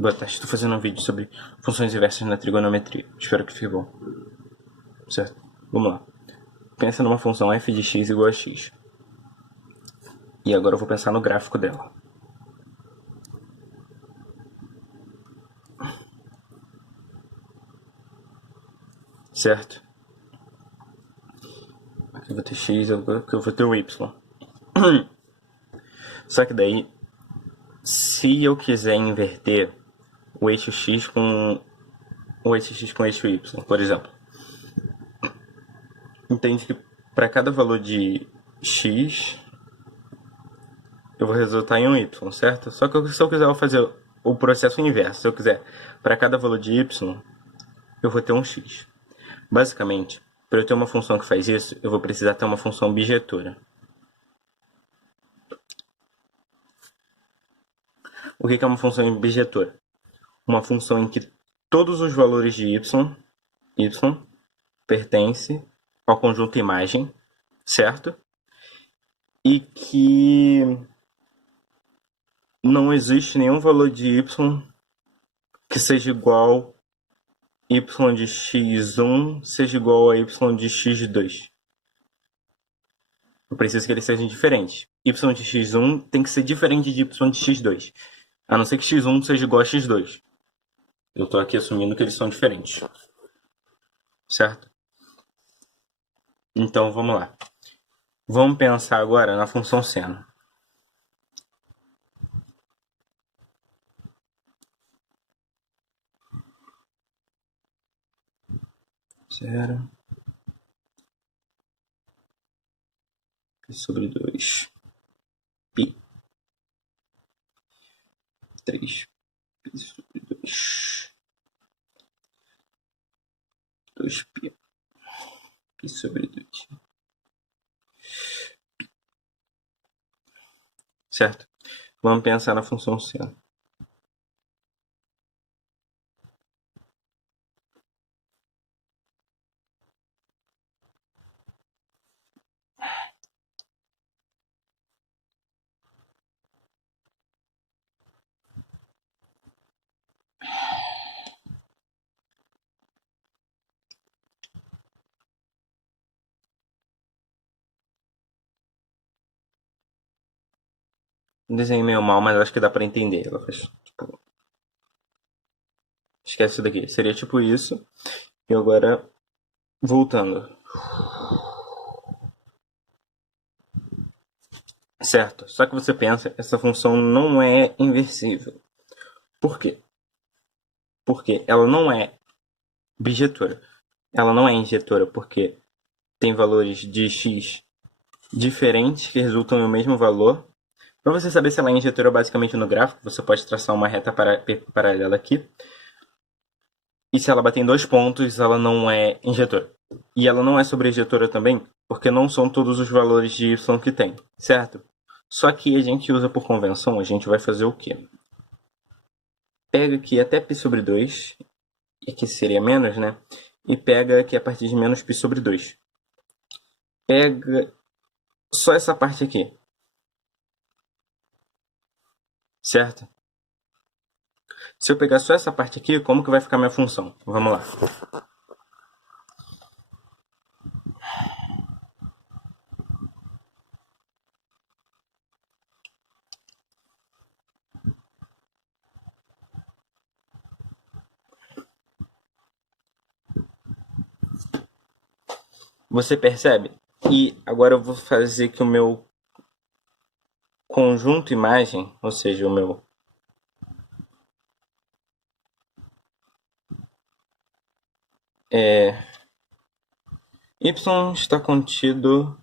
Boa tarde, estou fazendo um vídeo sobre funções inversas na trigonometria. Espero que fique bom. Certo? Vamos lá. Pensa numa função f de x igual a x. E agora eu vou pensar no gráfico dela. Certo? Aqui eu vou ter x, aqui eu vou ter o y. Só que daí, se eu quiser inverter o eixo x com o eixo y, por exemplo, entende que para cada valor de x, eu vou resultar em um y, certo? Só que se eu quiser fazer o processo inverso, se eu quiser para cada valor de y, eu vou ter um x. Basicamente, para eu ter uma função que faz isso, eu vou precisar ter uma função bijetora. O que é uma função bijetora? Uma função em que todos os valores de y pertencem ao conjunto imagem, certo? E que não existe nenhum valor de y que seja igual y de x1 seja igual a y de x2. Eu preciso que eles sejam diferentes. Y de x1 tem que ser diferente de y de x2. A não ser que x1 seja igual a x2. Eu estou aqui assumindo que eles são diferentes. Certo? Então, vamos lá. Vamos pensar agora na função seno. Zero. Pi sobre 2. Pi. 3. Pi sobre 2. 2 pi. Pi sobre 2. Certo? Vamos pensar na função seno. Desenho meio mal, mas acho que dá pra entender. Ela faz, tipo... Esquece isso daqui. Seria tipo isso. E agora, voltando. Certo. Só que você pensa, essa função não é inversível. Por quê? Porque ela não é bijetora. Ela não é injetora porque tem valores de x diferentes que resultam em o mesmo valor. Para você saber se ela é injetora basicamente no gráfico, você pode traçar uma reta paralela aqui. E se ela bater em 2 pontos, ela não é injetora. E ela não é sobreinjetora também, porque não são todos os valores de y que tem, certo? Só que a gente usa por convenção, a gente vai fazer o quê? Pega aqui até π sobre 2, e que seria menos, né? E pega aqui a partir de menos π sobre 2. Pega só essa parte aqui. Certo? Se eu pegar só essa parte aqui, como que vai ficar minha função? Vamos lá. Você percebe? E agora eu vou fazer que o meu conjunto imagem, ou seja, o meu y está contido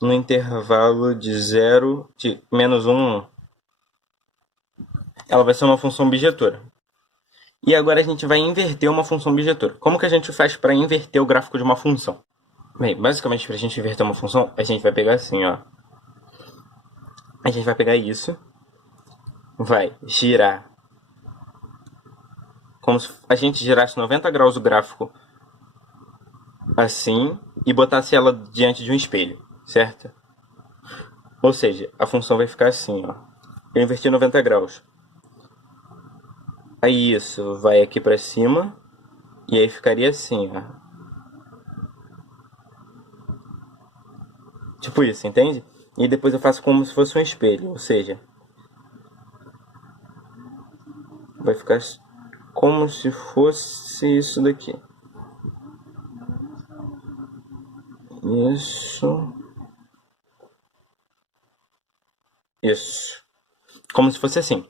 no intervalo de 0 de menos 1. Ela vai ser uma função bijetora. E agora a gente vai inverter uma função bijetora. Como que a gente faz para inverter o gráfico de uma função? Bem, basicamente, para a gente inverter uma função, a gente vai pegar assim, ó. A gente vai pegar isso, vai girar, como se a gente girasse 90 graus o gráfico assim, e botasse ela diante de um espelho, certo? Ou seja, a função vai ficar assim, ó. Eu inverti 90 graus. Aí isso vai aqui pra cima. E aí ficaria assim, ó. Tipo isso, entende? E depois eu faço como se fosse um espelho. Ou seja, vai ficar como se fosse isso daqui. Isso. Isso. Como se fosse assim.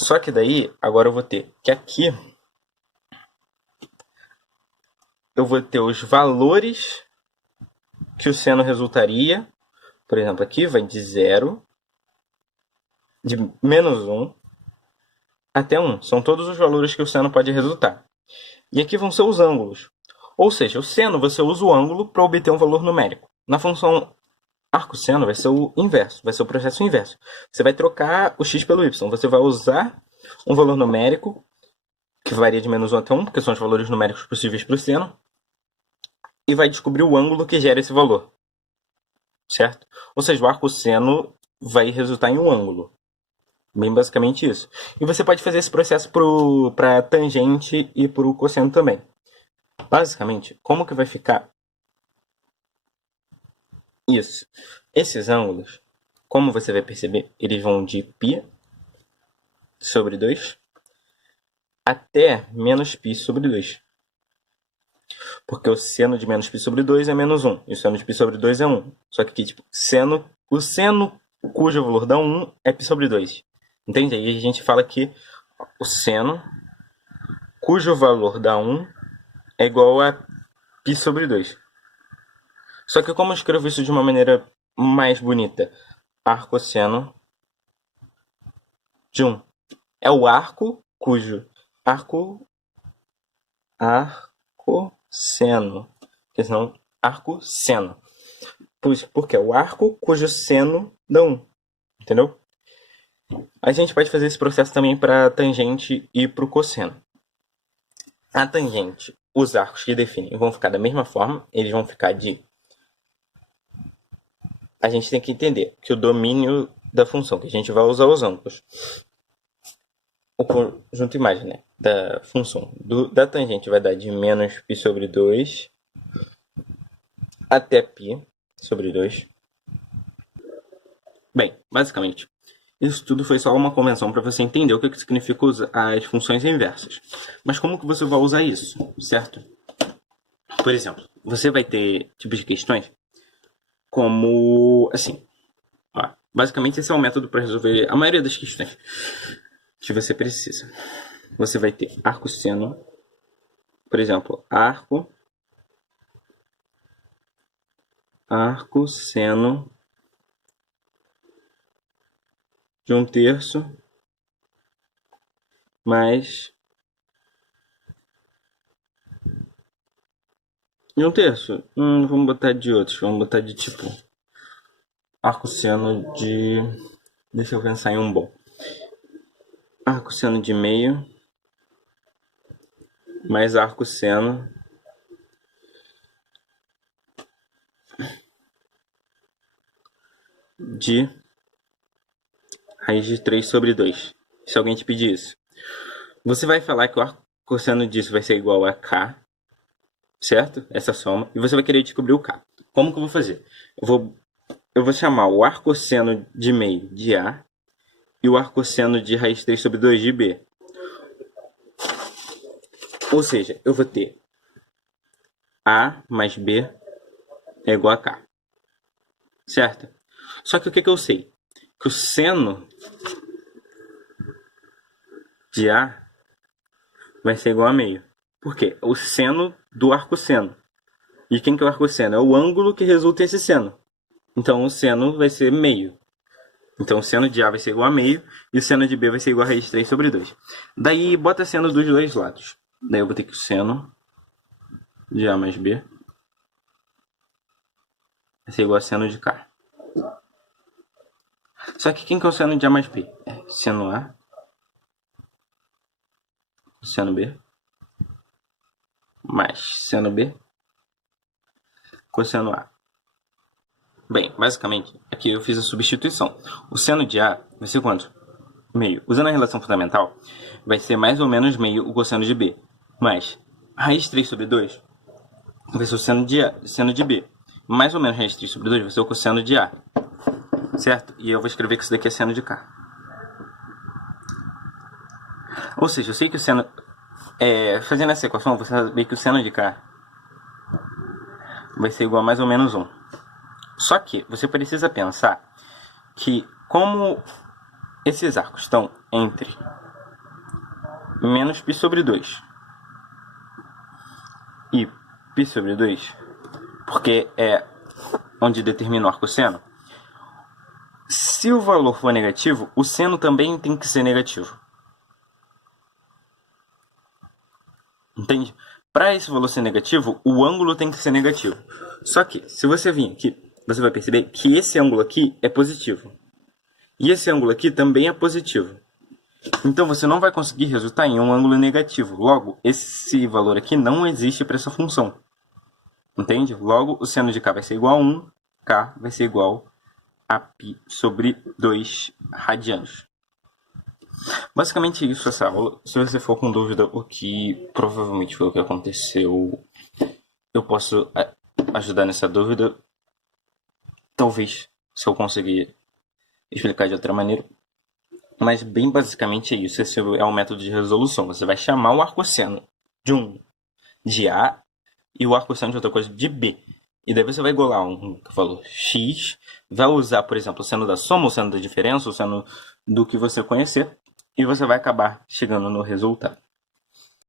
Só que daí, agora eu vou ter que aqui eu vou ter os valores que o seno resultaria. Por exemplo, aqui vai de 0, de -1 até 1. São todos os valores que o seno pode resultar. E aqui vão ser os ângulos. Ou seja, o seno você usa o ângulo para obter um valor numérico. Na função arco-seno vai ser o inverso, vai ser o processo inverso. Você vai trocar o x pelo y. Você vai usar um valor numérico que varia de -1 até 1, porque são os valores numéricos possíveis para o seno, e vai descobrir o ângulo que gera esse valor. Certo? Ou seja, o arco-seno vai resultar em um ângulo. Bem basicamente isso. E você pode fazer esse processo para tangente e para o cosseno também. Basicamente, como que vai ficar isso? Esses ângulos, como você vai perceber, eles vão de π sobre 2 até -π sobre 2. Porque o seno de -π sobre 2 é -1. E o seno de π sobre 2 é 1. Só que aqui, tipo, o seno cujo valor dá 1 é π sobre 2. Entende? Aí a gente fala que o seno cujo valor dá 1 é igual a π sobre 2. Só que como eu escrevo isso de uma maneira mais bonita? Arcosseno de 1. É o arco cujo arcosseno. Porque senão arcosseno. Porque é o arco cujo seno dá 1. Entendeu? A gente pode fazer esse processo também para tangente e para o cosseno. A tangente, os arcos que definem vão ficar da mesma forma. Eles vão ficar de... A gente tem que entender que o domínio da função, que a gente vai usar os ângulos. O conjunto imagem, né, da função da tangente vai dar de -π sobre 2 até π sobre 2. Bem, basicamente, isso tudo foi só uma convenção para você entender o que significa as funções inversas. Mas como que você vai usar isso, certo? Por exemplo, você vai ter tipos de questões como assim. Ó, basicamente, esse é o método para resolver a maioria das questões que você precisa. Você vai ter arco-seno, por exemplo, arco-seno de 1/3 mais de 1/3. Vamos botar de outros. Vamos botar de tipo arco-seno de... Deixa eu pensar em um bom. Arco-seno de meio mais arco-seno de raiz de 3 sobre 2. Se alguém te pedir isso. Você vai falar que o arcosseno disso vai ser igual a K, certo? Essa soma. E você vai querer descobrir o K. Como que eu vou fazer? Eu vou chamar o arcosseno de meio de A e o arcosseno de raiz de 3 sobre 2 de B. Ou seja, eu vou ter A mais B é igual a K. Certo? Só que o que eu sei? Que o seno de A vai ser igual a meio. Por quê? O seno do arcosseno. E quem que é o arcosseno? É o ângulo que resulta esse seno. Então o seno vai ser meio. Então o seno de A vai ser igual a meio e o seno de B vai ser igual a raiz de 3 sobre 2. Daí bota seno dos dois lados. Daí eu vou ter que o seno de A mais B vai ser igual a seno de K. Só que quem que é o seno de A mais B? É seno A, seno B, mais seno B, cosseno A. Bem, basicamente, aqui eu fiz a substituição. O seno de A vai ser quanto? Meio. Usando a relação fundamental, vai ser mais ou menos meio o cosseno de B. Mas raiz de 3 sobre 2 vai ser o seno de B. Mais ou menos raiz de 3 sobre 2 vai ser o cosseno de A. Certo? E eu vou escrever que isso daqui é seno de K. Ou seja, eu sei que o seno... fazendo essa equação, você sabe que o seno de K vai ser igual a mais ou menos 1. Só que você precisa pensar que como esses arcos estão entre menos π sobre 2 e π sobre 2, porque é onde determina o arcosseno, se o valor for negativo, o seno também tem que ser negativo. Entende? Para esse valor ser negativo, o ângulo tem que ser negativo. Só que, se você vir aqui, você vai perceber que esse ângulo aqui é positivo. E esse ângulo aqui também é positivo. Então, você não vai conseguir resultar em um ângulo negativo. Logo, esse valor aqui não existe para essa função. Entende? Logo, o seno de K vai ser igual a 1, K vai ser igual a π sobre 2 radianos. Basicamente isso, essa aula. Se você for com dúvida, o que provavelmente foi o que aconteceu, eu posso ajudar nessa dúvida. Talvez, se eu conseguir explicar de outra maneira. Mas bem basicamente é isso. Esse é o método de resolução. Você vai chamar o arcosseno de A e o arcosseno de outra coisa de B. E daí você vai igualar um valor x, vai usar, por exemplo, o seno da soma, o seno da diferença, o seno do que você conhecer, e você vai acabar chegando no resultado.